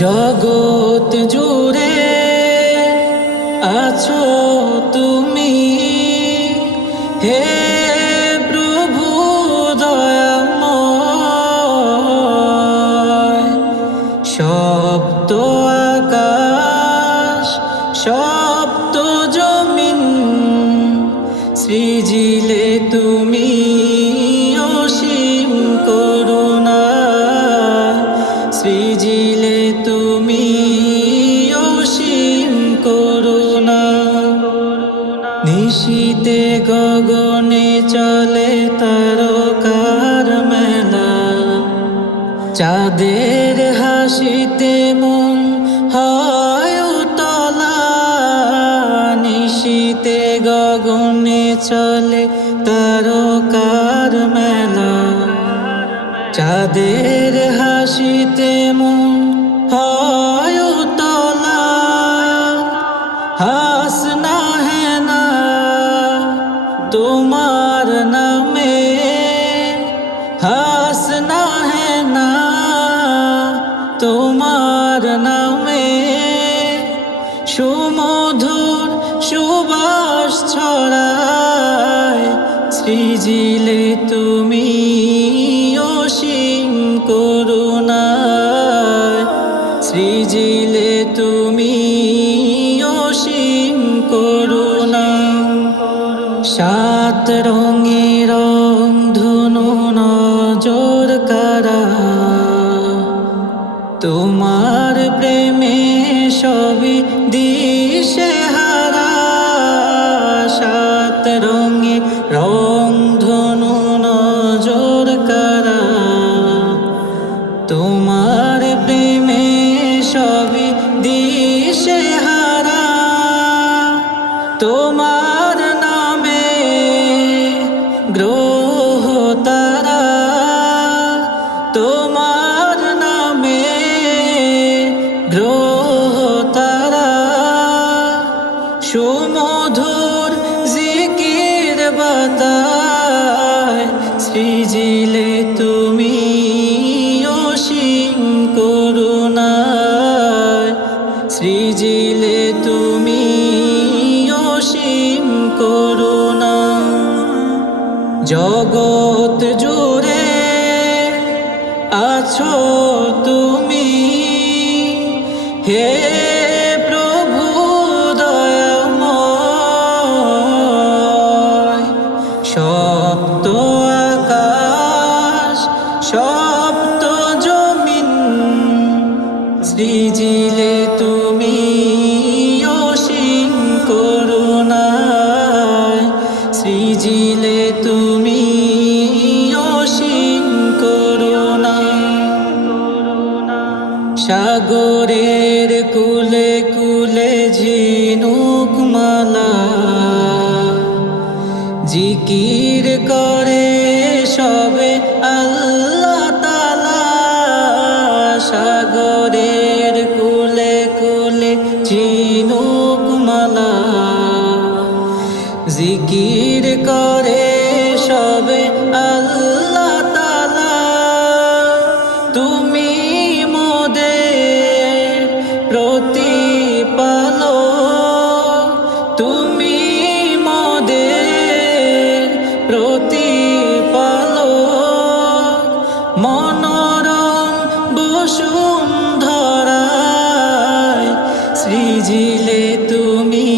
জগৎ জুড়ে আছো তুমি, হে প্রভু দয়াময়। সপ্ত আকাশ সপ্ত জমিন সৃজিলে তুমি, অসীম করুণা সৃজিলে তুমি, অসীম করুণা। নিশীতে গগনে চলে তারকার মেলা, চাঁদের হাসিতে মন হয় উতলা। নিশীতে গগনে চলে তারকার মেলা, চাঁদের হাসিতে মন হয় উতলা। হাসনা है না তোমার নামে, হাসনা है না তোমার নামে। সুমধুর সুবাস ছড়ায় সৃজিলে তুমি, অসীম করুণায় সৃজিলে তুমি, অসীম করুণা। সাত রঙে রং ধনু নজর কারা, তোমার প্রেমে সবই দিশে হারা। সাত রঙে রং ধনু নজর কারা, তোমার প্রেমে সবই দিশে হারা। তোমার নামে গ্রহ তারা, তোমার নামে গ্রহ তারা। সুমধুর জিকির বাতায় সৃজিলে তুমি, অসীম করুণায় সৃজিলে তুমি, অসীম করুণা। জগৎ জুড়ে আছো তুমি, হে প্রভু দয়াময়। সপ্ত আকাশ সপ্ত জমিন সৃজিলে তুমি, অসীম করুণায় সৃজিলে তুমি, অসীম করুণা। সাগরের কুলে কুলে ঝিনুক মালা, জিকির করে সবে আল্লাহ তাআলা। সাগরের কুলে কুলে ঝিনুক মালা, জিকির করে সবে আল্লাহ তাআলা। তুমি মোদের প্রতিপালক, তুমি মোদের প্রতিপালক। মনোরম বসুন্ধরায় সৃজিলে তুমি,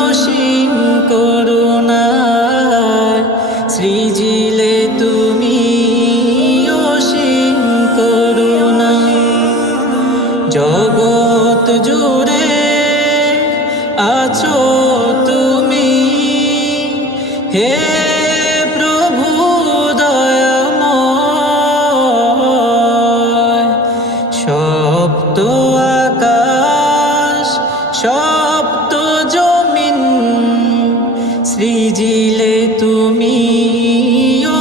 অসীম করুণায় সৃজিলে তুমি, অসীম করুণা। জগৎ জুড়ে আছো তুমি, হে প্রভু দয়াময়। সপ্ত আকাশ সপ্ত জমিন সৃজিলে তুমি,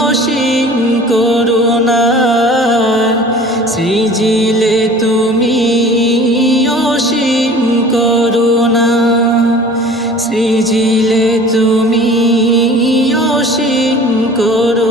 অসীম করুণায় সৃজিলে তুমি, অসীম করুণা সৃজিলে তুমি, অসীম করুণা।